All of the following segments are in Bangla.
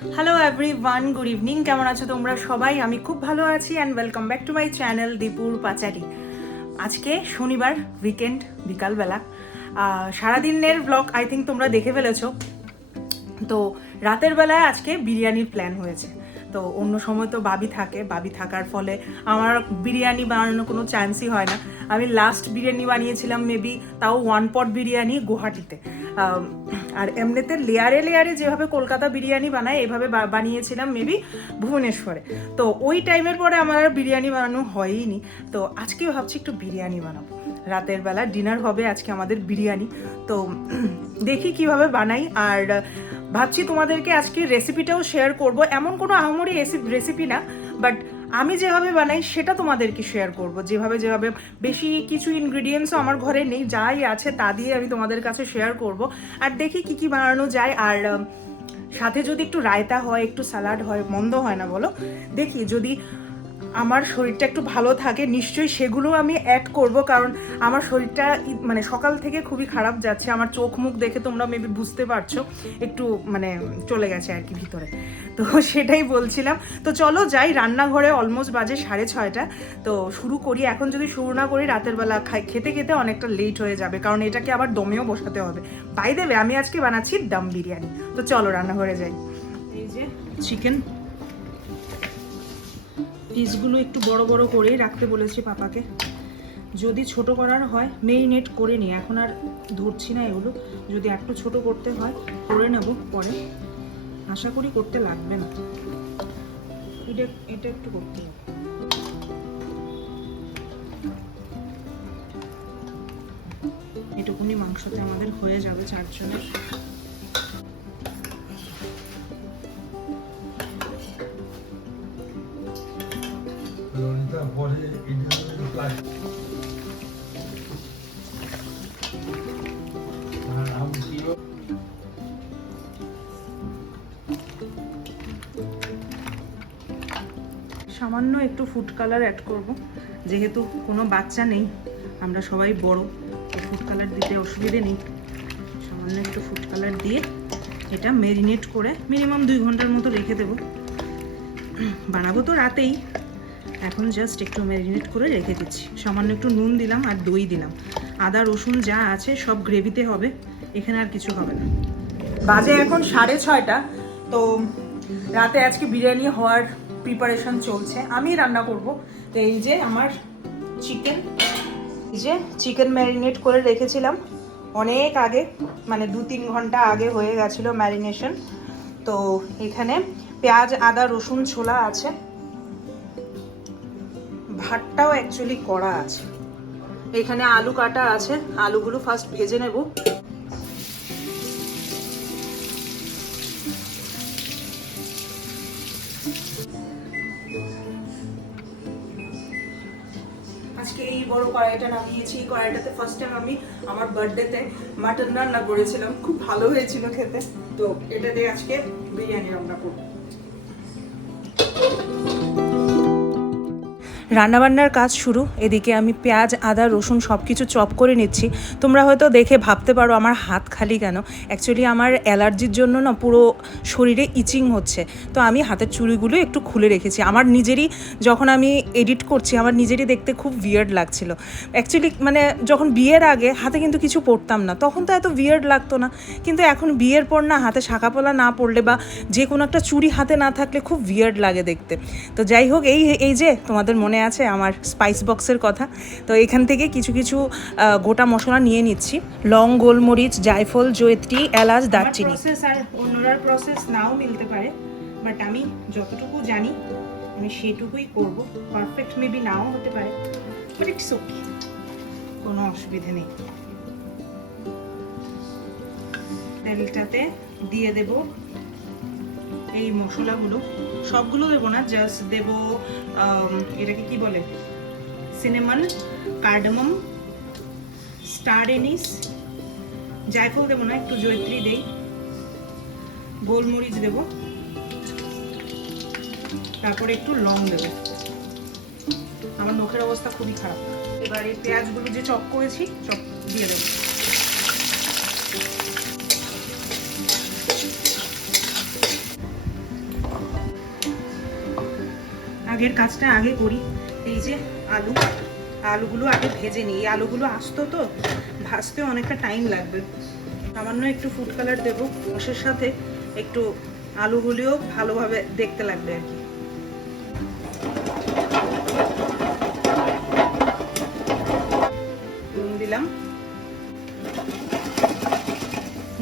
Hello everyone good evening কেমন আছো তোমরা সবাই? আমি খুব ভালো আছি and welcome back to my channel দীপুর পাচারি আজকে শনিবার উইকেন্ড বিকালবেলা। সারাদিনের ব্লগ আই থিঙ্ক তোমরা দেখে ফেলেছো। তো রাতের বেলায় আজকে বিরিয়ানির প্ল্যান হয়েছে। তো অন্য সময় তো বাবি থাকে, বাবি থাকার ফলে আমার বিরিয়ানি বানানোর কোনো চান্সই হয় না। আমি লাস্ট বিরিয়ানি বানিয়েছিলাম মেবি তাও ওয়ান পট বিরিয়ানি গুয়াহাটিতে। আর এমনিতে লেয়ারে লেয়ারে যেভাবে কলকাতা বিরিয়ানি বানায়, এভাবে বানিয়েছিলাম মেবি ভুবনেশ্বরে। তো ওই টাইমের পরে আমার আর বিরিয়ানি বানানো হয়ই নি তো আজকে ভাবছি একটু বিরিয়ানি বানাবো। রাতের বেলা ডিনার হবে আজকে আমাদের বিরিয়ানি। তো দেখি কীভাবে বানাই। আর ভাবছি তোমাদেরকে আজকে রেসিপিটাও শেয়ার করব। এমন কোনো আহামরি রেসিপি না বাট আমি যেভাবে বানাই সেটা তোমাদেরকে শেয়ার করব। যেভাবে যেভাবে বেশি কিছু ইনগ্রিডিয়েন্টসও আমার ঘরে নেই, যাই আছে তা দিয়ে আমি তোমাদের কাছে শেয়ার করব। আর দেখি কি কি বানানো যায়। আর, সাথে যদি একটু রায়তা হয়, একটু স্যালাড হয়, মন্দ হয় না বলো। দেখি যদি আমার শরীরটা একটু ভালো থাকে নিশ্চয়ই সেগুলো আমি অ্যাড করব কারণ আমার শরীরটা মানে সকাল থেকে খুবই খারাপ যাচ্ছে। আমার চোখ মুখ দেখে তোমরা মেবি বুঝতে পারছ একটু মানে চলে গেছে আর কি ভিতরে। তো সেটাই বলছিলাম। তো চলো যাই রান্নাঘরে অলমোস্ট বাজে সাড়ে ছয়টা। তো শুরু করি। এখন যদি শুরু না করি রাতের বেলা খাই খেতে খেতে অনেকটা লেট হয়ে যাবে কারণ এটাকে আবার দমেও বসাতে হবে। বাই দেবে আমি আজকে বানাচ্ছি দম বিরিয়ানি। তো চলো রান্নাঘরে যাই। এই যে চিকেন পিসগুলো একটু বড় বড় করেই রাখতে বলেছি পাপাকে। যদি ছোট করার হয় মেরিনেট করে নিই এখন আর ধরছি না এগুলো। যদি একটু ছোট করতে হয়, করে নেব পরে। আশা করি করতে লাগবে না। এটা এটা একটু করতে এটুকুনি মাংসতে আমাদের হয়ে যাবে চারজনের। সামান্য একটু ফুড কালার অ্যাড করব। যেহেতু কোনো বাচ্চা নেই, আমরা সবাই বড় ফুড কালার দিতে অসুবিধে নেই। সামান্য একটু ফুড কালার দিয়ে এটা মেরিনেট করে মিনিমাম দুই ঘণ্টার মতো রেখে দেবো। বানাবো তো রাতেই। এখন জাস্ট একটু ম্যারিনেট করে রেখে দিচ্ছি। সামান্য একটু নুন দিলাম আর দই দিলাম। আদা, রসুন যা আছে সব গ্রেভিতে হবে। এখানে আর কিছু হবে না। বাজে এখন সাড়ে ছয়টা, তো রাতে আজকে বিরিয়ানি হওয়ার প্রিপারেশন চলছে। আমি রান্না করব। তো এই যে আমার চিকেন এই যে চিকেন ম্যারিনেট করে রেখেছিলাম। অনেক আগে মানে দু তিন ঘণ্টা আগে হয়ে গেছিল ম্যারিনেশন তো এখানে পেঁয়াজ, আদা, রসুন, ছোলা আছে। ভাতটাও অ্যাকচুয়ালি করা আছে। এখানে আলু কাটা আছে। আলুগুলো ফার্স্ট ভেজে নেব। আজকে এই বড় কড়াইটা নামিয়েছি। এই কড়াইটাতে ফার্স্ট টাইম আমি আমার বার্থডেতে মাটন রান্না করেছিলাম। খুব ভালো হয়েছিল খেতে। তো এটা দিয়ে আজকে বিরিয়ানি রান্না করব। রান্নাবান্নার কাজ শুরু। এদিকে আমি পেঁয়াজ, আদা, রসুন সব কিছু চপ করে নিচ্ছি। তোমরা হয়তো দেখে ভাবতে পারো আমার হাত খালি কেন? অ্যাকচুয়ালি আমার অ্যালার্জির জন্য না পুরো শরীরে ইচিং হচ্ছে। তো আমি হাতের চুড়িগুলো একটু খুলে রেখেছি। আমার নিজেরই যখন আমি এডিট করছি, আমার নিজেরই দেখতে খুব বিয়ার্ড লাগছিল। অ্যাকচুয়ালি মানে যখন বিয়ের আগে হাতে কিন্তু কিছু পরতাম না, তখন তো এত বিয়ার্ড লাগতো না। কিন্তু এখন বিয়ের পর না হাতে শাঁখাপলা না পড়লে বা যে কোনো একটা চুড়ি হাতে না থাকলে খুব বিয়ার্ড লাগে দেখতে। তো যাই হোক, এই এই যে তোমাদের মনে আছে আমার স্পাইস বক্সের কথা। তো এখান থেকে কিছু কিছু গোটা মশলা নিয়ে নিচ্ছি। লং গোলমরিচ জায়ফল জয়ত্রী এলাচ দারচিনি। আর অন্যরার প্রসেস নাও মিলতে পারে বাট আমি যতটুকু জানি আমি সেটুকুই করব। পারফেক্ট মেবি নাও হতে পারে বাট ইটস ওকে কোনো অসুবিধে নেই। তেলটাতে দিয়ে দেব এই মশলাগুলো। সবগুলো দেবো না জাস্ট দেব আম, এটাকে কি বলে? সিনেমন কার্ডামম স্টার এনিস জায়ফল দেবো না একটু জয়ত্রী দেই। গোলমরিচ দেব। তারপরে একটু লং দেব। আমার নখের অবস্থা খুবই খারাপ। এবার পেঁয়াজগুলো যে চপ করেছি চপ দিয়ে দেবো। আগের কাজটা আগে করি। এই যে আলু, আলুগুলো আগে ভেজে নিই। আলুগুলো আসতো তো, ভাজতে অনেকটা টাইম লাগবে। সামান্য একটু ফুড কালার দেবো, রসের সাথে একটু আলুগুলিও ভালোভাবে দেখতে লাগবে আর কি। দিলাম।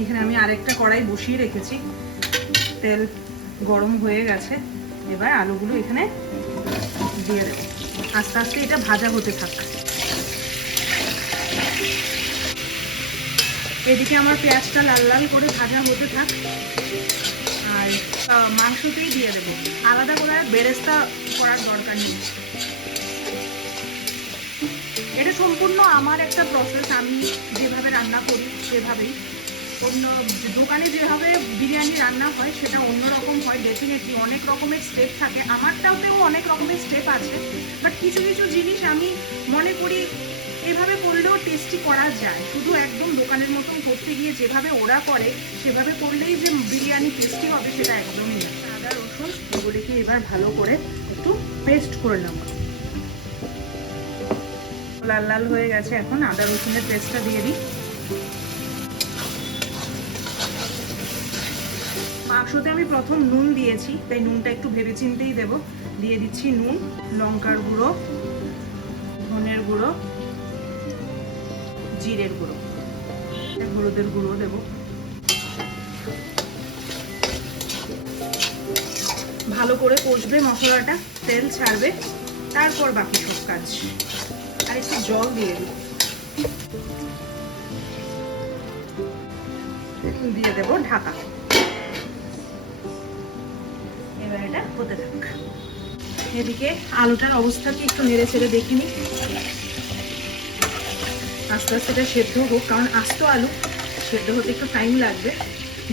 এখানে আমি আরেকটা কড়াই বসিয়ে রেখেছি। তেল গরম হয়ে গেছে। এবার আলুগুলো এখানে দিয়ে দেবো। আস্তে আস্তে এটা ভাজা হতে থাক। এদিকে আমার পেঁয়াজটা লাল লাল করে ভাজা হতে থাক। আর মাংসতেই দিয়ে দেবো। আলাদা করে বেরেস্তা করার দরকার নেই। এটা সম্পূর্ণ আমার একটা প্রসেস আমি যেভাবে রান্না করি, সেভাবেই। অন্য দোকানে যেভাবে বিরিয়ানি রান্না হয়, সেটা অন্যরকম হয় ডেফিনেটলি অনেক রকমের স্টেপ থাকে। আমারটাতেও অনেক রকমের স্টেপ আছে বাট কিছু কিছু জিনিস আমি মনে করি এভাবে করলেও টেস্টি করা যায়। শুধু একদম দোকানের মতন করতে গিয়ে যেভাবে ওরা করে, সেভাবে করলেই যে বিরিয়ানি টেস্টি হবে, সেটা একদমই না। আদা, রসুন, এগুলিকে এবার ভালো করে একটু পেস্ট করে নেব। লাল লাল হয়ে গেছে, এখন আদা, রসুনের পেস্টটা দিয়ে দিই। মাংসতে আমি প্রথম নুন দিয়েছি, তাই নুনটা একটু ভেবে চিন্তেই দেবো। দিয়ে দিচ্ছি নুন, লঙ্কার গুঁড়ো, ধনের গুঁড়ো, জিরের গুঁড়ো, হলুদের গুঁড়ো দেবো। ভালো করে কষবে মশলাটা, তেল ছাড়বে, তারপর বাকি সব কাজ। আর একটু জল দিয়ে দিই দিয়ে দেবো ঢাকা। হতে থাক এদিকে আলুটার অবস্থাকে একটু নেড়ে ছেড়ে দেখিনি আস্তে আস্তে এটা সেদ্ধ হোক কারণ আস্ত আলু সেদ্ধ হতে একটু টাইম লাগবে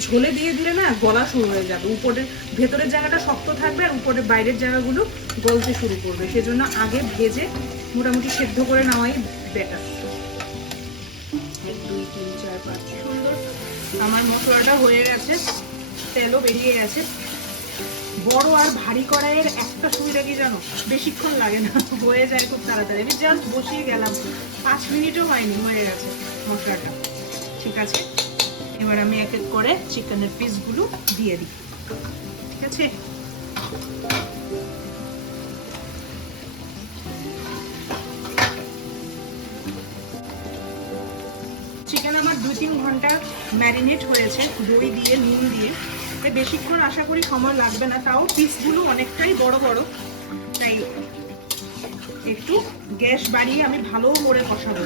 ঝোলে দিয়ে দিলে না গলা শুরু হয়ে যাবে উপরের ভেতরের জায়গাটা শক্ত থাকবে আর উপরের বাইরের জায়গাগুলো গলতে শুরু করবে সেজন্য আগে ভেজে মোটামুটি সেদ্ধ করে নেওয়াই বেটার এক দুই তিন চার পাঁচ সুন্দর আমার মশলাটা হয়ে গেছে তেলও বেরিয়ে গেছে বড় আর ভারী কড়াইয়ের একটা সুবিধা কি জানো? বেশিক্ষণ লাগে না। হয়ে যায় খুব তাড়াতাড়ি। আমি জাস্ট বসিয়ে গেলাম। পাঁচ মিনিটও হয়নি, হয়ে গেছে মশলাটা। ঠিক আছে? এবার আমি এক এক করে চিকেনের পিসগুলো দিয়ে দিই। ঠিক আছে? চিকেন আমার দুই তিন ঘণ্টা ম্যারিনেট হয়েছে। দই দিয়ে, নুন দিয়ে। তাই বেশিক্ষণ আশা করি সময় লাগবে না, তাও পিসগুলো অনেকটাই বড় বড়। তাই একটু গ্যাস বাড়িয়ে আমি ভালো করে কষাবো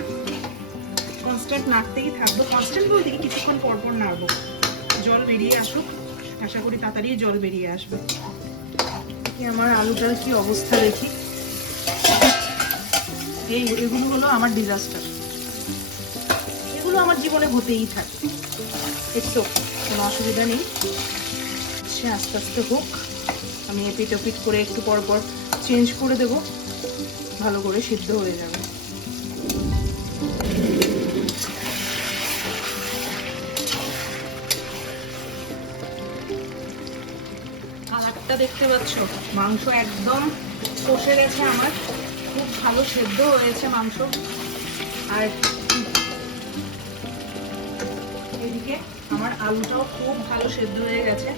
কনস্ট্যান্ট নাড়তেই থাকব। কনস্ট্যান্ট বলতে কিছুক্ষণ পর পর নাড়বো। জল বেরিয়ে আসুক। আশা করি তাড়াতাড়ি জল বেরিয়ে আসবে। আমার আলুটার কি অবস্থা দেখি। এই, এগুলো হলো আমার ডিজাস্টার এগুলো আমার জীবনে হতেই থাকে। একটু কোনো অসুবিধা নেই। সে আস্তে আস্তে হোক। আমি এপিট ওপিট করে একটু পর পর চেঞ্জ করে দেব। ভালো করে সিদ্ধ হয়ে যাবে। দেখতে পাচ্ছ? মাংস একদম কষে গেছে আমার। খুব ভালো সেদ্ধ হয়েছে মাংস। আর এদিকে আমার আলুটাও খুব ভালো সেদ্ধ হয়ে গেছে।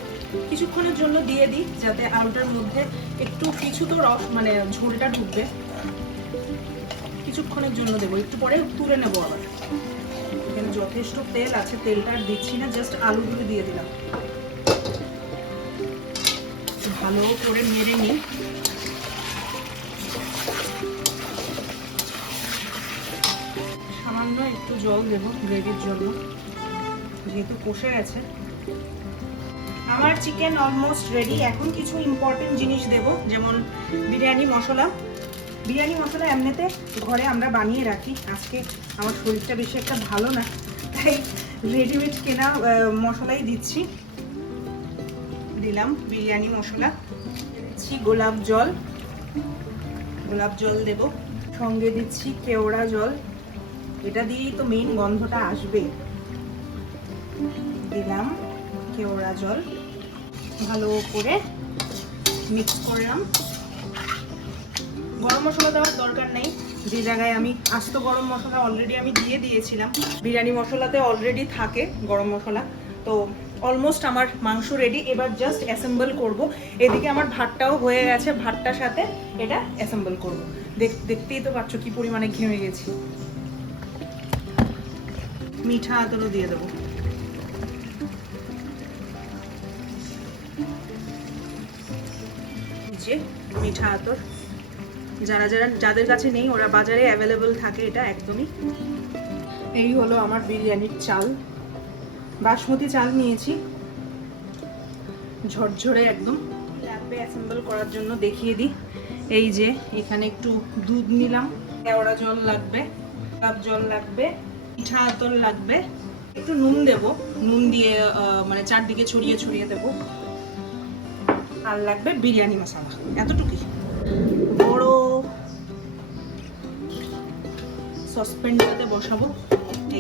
কিছুক্ষণের জন্য দিয়ে দিই, যাতে আলুটার মধ্যে একটু কিছু তো রস মানে ঝোলটা ঢুকবে। কিছুক্ষণের জন্য দেবো। একটু পরে তুলে নেব আবার। এখানে যথেষ্ট তেল আছে, তেলটা আর দিচ্ছি না জাস্ট আলুগুলো দিয়ে দিলাম। ভালো করে মেরে নিই। সামান্য একটু জল দেবো, গ্রেভির জন্য। যেহেতু কষে গেছে আমার চিকেন অলমোস্ট রেডি এখন কিছু ইম্পর্টেন্ট জিনিস দেব, যেমন বিরিয়ানি, মশলা। বিরিয়ানি, মশলা এমনিতে ঘরে আমরা বানিয়ে রাখি। আজকে আমার শরীরটা বেশি একটা ভালো না, তাই রেডিমেড কেনা মশলাই দিচ্ছি। দিলাম বিরিয়ানি, মশলা। দিচ্ছি গোলাপ জল। গোলাপ জল দেব। সঙ্গে দিচ্ছি কেওড়া জল। এটা দিয়েই তো মেইন গন্ধটা আসবে। দিলাম কেওড়া জল। ভালো করে মিক্স করলাম। গরম মশলা দেওয়ার দরকার নেই। যে জায়গায় আমি আস্ত গরম মশলা অলরেডি আমি দিয়ে দিয়েছিলাম। বিরিয়ানি মশলাতে অলরেডি থাকে গরম মশলা। তো অলমোস্ট আমার মাংস রেডি এবার জাস্ট অ্যাসেম্বল করব। এদিকে আমার ভাতটাও হয়ে গেছে। ভাতটার সাথে এটা অ্যাসেম্বল করব। দেখতেই তো পাচ্ছ কি পরিমাণে ঘেমে গেছি। মিঠা আতরও দিয়ে দেবো। যে মিঠা আতর। যারা যারা, যাদের কাছে নেই, ওরা বাজারে অ্যাভেলেবল থাকে এটা একদমই। এই হলো আমার বিরিয়ানির চাল। বাসমতি চাল নিয়েছি। ঝরঝরে একদম। ল্যাপে অ্যাসেম্বল করার জন্য দেখিয়ে দিই। এই যে, এখানে একটু দুধ নিলাম। কেওড়া জল লাগবে কাপ জল লাগবে, মিঠা আতর লাগবে। একটু নুন দেব। নুন দিয়ে মানে চারদিকে ছড়িয়ে ছড়িয়ে দেবো। আর লাগবে বিরিয়ানি মশলা এতটুকুই। বড় সসপ্যানটাতে বসাবো। এই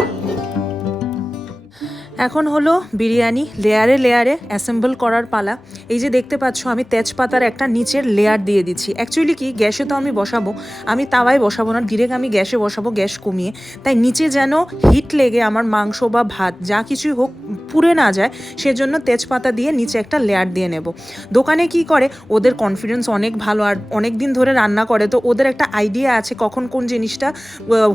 এখন হলো বিরিয়ানি, লেয়ারে লেয়ারে অ্যাসেম্বল করার পালা। এই যে দেখতে পাচ্ছ, আমি তেজপাতার একটা নিচের লেয়ার দিয়ে দিচ্ছি। অ্যাকচুয়ালি কি, গ্যাসে তো আমি বসাবো। আমি তাওয়ায় বসাবো না ডিরেক্ট আমি গ্যাসে বসাবো, গ্যাস কমিয়ে। তাই নিচে যেন হিট লেগে আমার মাংস বা ভাত, যা কিছুই হোক, পুড়ে না যায়, সেজন্য তেজপাতা দিয়ে নিচে একটা লেয়ার দিয়ে নেব। দোকানে কি করে, ওদের কনফিডেন্স অনেক ভালো। আর অনেক দিন ধরে রান্না করে, তো ওদের একটা আইডিয়া আছে কখন কোন জিনিসটা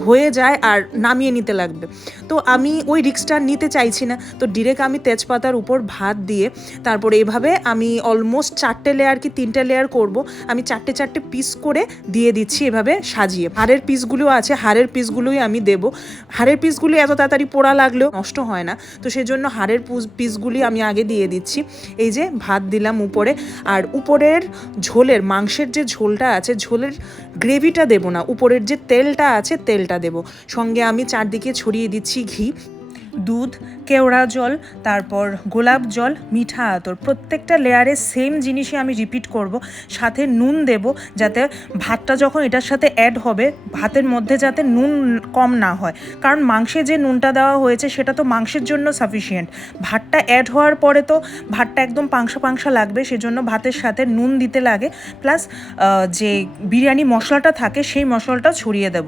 হয়ে যায় আর নামিয়ে নিতে লাগবে। তো আমি ওই রিক্সটা নিতে চাইছি না। তো ডিরেক্ট আমি তেজপাতার উপর ভাত দিয়ে তারপরে এভাবে আমি অলমোস্ট চারটে লেয়ার কি তিনটে লেয়ার করব, আমি চারটে চারটে পিস করে দিয়ে দিচ্ছি এভাবে সাজিয়ে। হাড়ের পিসগুলো আছে, হাড়ের পিসগুলোই আমি দেব। হাড়ের পিসগুলি এত তাড়াতাড়ি পোড়া লাগলেও নষ্ট হয় না। তো সেই জন্য হাড়ের পিসগুলি আমি আগে দিয়ে দিচ্ছি। এই যে ভাত দিলাম উপরে। আর উপরের ঝোলের, মাংসের যে ঝোলটা আছে, ঝোলের গ্রেভিটা দেবো না। উপরের যে তেলটা আছে, তেলটা দেব। সঙ্গে আমি চারদিকে ছড়িয়ে দিচ্ছি ঘি। দুধ, কেওড়া জল, তারপর গোলাপ জল, মিঠা আতর। প্রত্যেকটা লেয়ারে সেম জিনিসই আমি রিপিট করব। সাথে নুন দেব যাতে ভাতটা যখন এটার সাথে অ্যাড হবে, ভাতের মধ্যে যাতে নুন কম না হয়। কারণ মাংসে যে নুনটা দেওয়া হয়েছে, সেটা তো মাংসের জন্য সাফিসিয়েন্ট ভাতটা অ্যাড হওয়ার পরে তো ভাতটা একদম পাংশা পাংশা লাগবে, সেজন্য ভাতের সাথে নুন দিতে লাগে। প্লাস যে বিরিয়ানি মশলাটা থাকে, সেই মশলাটা ছড়িয়ে দেব।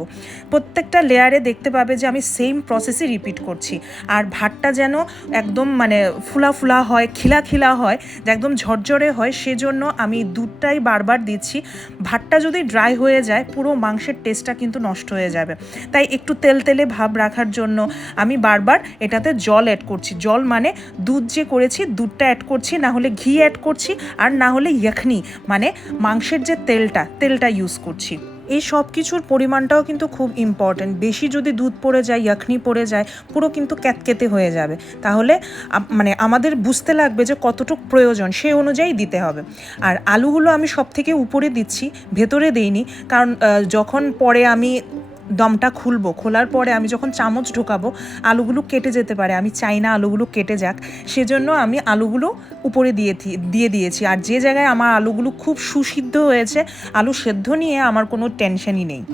প্রত্যেকটা লেয়ারে দেখতে পাবে যে আমি সেম প্রসেসই রিপিট করছি। আর ভাতটা যেন একদম মানে ফুলা ফুলা হয়, খিলা খিলা হয়, যে একদম ঝরঝরে হয়, সেজন্য আমি দুধটাই বারবার দিচ্ছি। ভাতটা যদি ড্রাই হয়ে যায়, পুরো মাংসের টেস্টটা কিন্তু নষ্ট হয়ে যাবে। তাই একটু তেল তেলে ভাব রাখার জন্য আমি বারবার এটাতে জল অ্যাড করছি। জল মানে দুধ যে করেছি, দুধটা অ্যাড করছি, না হলে ঘি অ্যাড করছি, আর না হলে ইয়াখনি মানে মাংসের যে তেলটা তেলটা ইউজ করছি। এই সব কিছুর পরিমাণটাও কিন্তু খুব ইম্পর্ট্যান্ট বেশি যদি দুধ পড়ে যায় ইয়াখনি পড়ে যায়, পুরো কিন্তু ক্যাতকেতে হয়ে যাবে। তাহলে মানে আমাদের বুঝতে লাগবে যে কতটুকু প্রয়োজন সেই অনুযায়ী দিতে হবে। আর আলুগুলো আমি সব থেকে উপরে দিচ্ছি, ভেতরে দেইনি। কারণ যখন পরে আমি দমটা খুলবো, খোলার পরে আমি যখন চামচ ঢোকাবো, আলুগুলো কেটে যেতে পারে। আমি চাই না আলুগুলো কেটে যাক। সেজন্য আমি আলুগুলো উপরে দিয়ে দিয়ে দিয়েছি। আর যে জায়গায় আমার আলুগুলো খুব সুসিদ্ধ হয়েছে, আলু সেদ্ধ নিয়ে আমার কোনো টেনশনই নেই।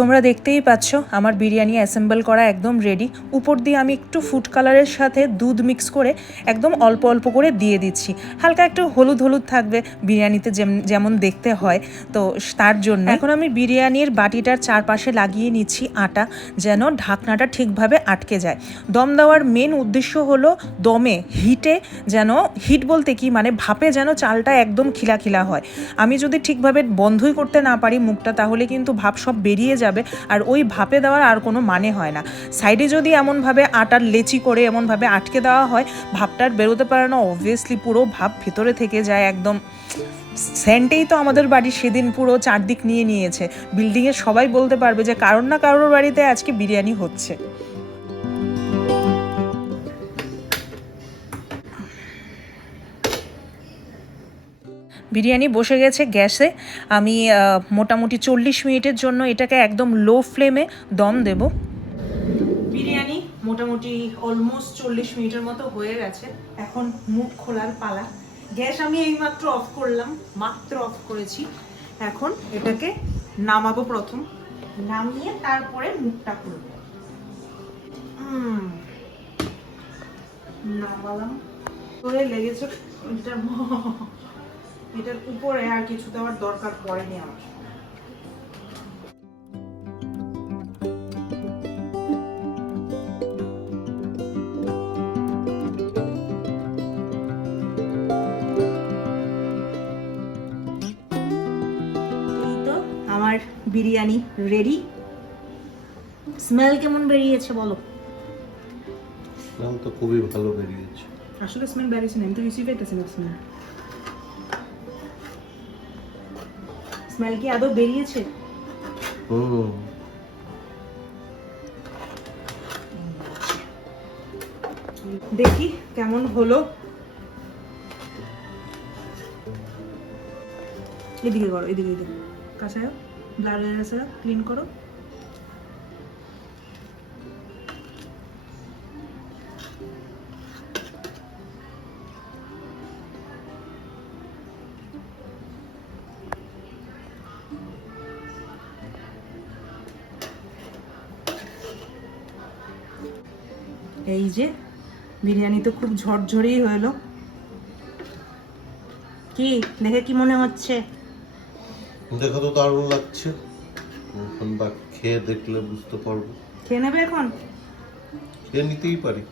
তোমরা দেখতেই পাচ্ছ, আমার বিরিয়ানি অ্যাসেম্বল করা একদম রেডি উপর দিয়ে আমি একটু ফুড কালারের সাথে দুধ মিক্স করে একদম অল্প অল্প করে দিয়ে দিচ্ছি। হালকা একটু হলুদ হলুদ থাকবে বিরিয়ানিতে যেমন দেখতে হয়, তো তার জন্য এখন আমি বিরিয়ানির বাটিটার চারপাশে লাগিয়ে নিচ্ছি আটা, যেন ঢাকনাটা ঠিকভাবে আটকে যায়। দম দেওয়ার মেন উদ্দেশ্য হলো দমে হিটে যেন হিট বলতে কি মানে ভাপে যেন চালটা একদম খিলা খিলা হয়। আমি যদি ঠিকভাবে বন্ধই করতে না পারি মুখটা, তাহলে কিন্তু ভাপ সব বেরিয়ে যাবে। আর ওই ভাপে দেওয়ার আর কোনো মানে হয় না। সাইডে যদি এমনভাবে আটার লেচি করে এমনভাবে আটকে দেওয়া হয়, ভাপটার বেরোতে পারে না। অবভিয়াসলি পুরো ভাপ ভিতরে থেকে যায় একদম। সেন্টেই তো আমাদের বাড়ি সেদিন পুরো চারদিক নিয়ে নিয়েছে। বিল্ডিংয়ে সবাই বলতে পারবে যে কারোর না কারোর বাড়িতে আজকে বিরিয়ানি হচ্ছে। বিরিয়ানি বসে গেছে গ্যাসে। আমি মোটামুটি চল্লিশ মিনিটের জন্য এটাকে একদম লো ফ্লেমে দম দেব। বিরিয়ানি মোটামুটি অলমোস্ট চল্লিশ মিনিটের মতো হয়ে গেছে। এখন মুখ খোলার পালা। গ্যাস আমি এইমাত্র অফ করলাম, মাত্র অফ করেছি। এখন এটাকে নামাবো প্রথম। নামিয়ে তারপরে মুখটা খুলবো। নামালাম। লেগেছে। এটার উপরে আর কিছু দেওয়ার দরকার পড়েনি আমার। বিরিয়ানি রেডি স্মেল কেমন বেরিয়েছে বলো? স্মেল তো খুবই ভালো বেরিয়েছে। আসলে স্মেল বেরিয়েছে না আমি তো রিসিভ এটা স্মেল স্মেল কি আদৌ বেরিয়েছে? হুম দেখি কেমন হলো। এদিকে করো এদিকে এদিকে। কাছে ব্লাড হয়ে গেছে ক্লিন করো। যে বিরিয়ানি তো খুব ঝরঝরেই হলো। কি? দেখে কি মনে হচ্ছে? দেখো তো দারুণ লাগছে। এখন বা খেয়ে দেখলে বুঝতে পারব। খেয়ে নেবে এখন? খেয়ে নিতেই পারি।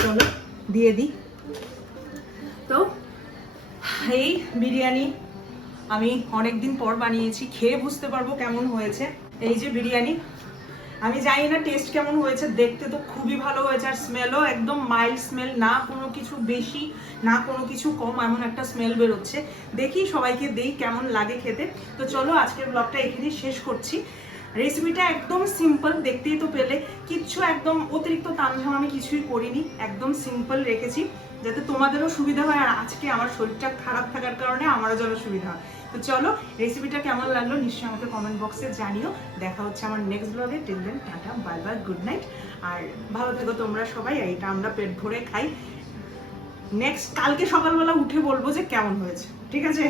চলো দিয়ে দিই। তো এই বিরিয়ানি আমি অনেকদিন পর বানিয়েছি খেয়ে বুঝতে পারব কেমন হয়েছে। এই যে বিরিয়ানি আমি জানি না টেস্ট কেমন হয়েছে, দেখতে তো খুবই ভালো হয়েছে আর স্মেলও একদম মাইল্ড স্মেল না কোনো কিছু বেশি, না কোনো কিছু কম, এমন একটা স্মেল বেরোচ্ছে। দেখি সবাইকে দেই কেমন লাগে খেতে। তো চলো আজকের ব্লগটা এখানেই শেষ করছি। রেসিপিটা একদম সিম্পল দেখতেই তো পেলে। কিচ্ছু একদম অতিরিক্ত তামঝাম আমি কিছুই করিনি, একদম সিম্পল রেখেছি। যাতে তোমাদেরও সুবিধা হয় আর আজকে আমার শরীরটা খারাপ থাকার কারণে আমারও যেন সুবিধা হয়। তো চলো রেসিপিটা কেমন লাগল নিশ্চয়ই আমাকে কমেন্ট বক্সে জানিও। দেখা হচ্ছে আমার নেক্সট ব্লগে till then tata bye bye good night আর ভালো থেকো তোমরা সবাই এইটা এটা আমরা পেট ভরে খাই। নেক্সট কালকে সকালবেলা উঠে বলব যে কেমন হয়েছে, ঠিক আছে?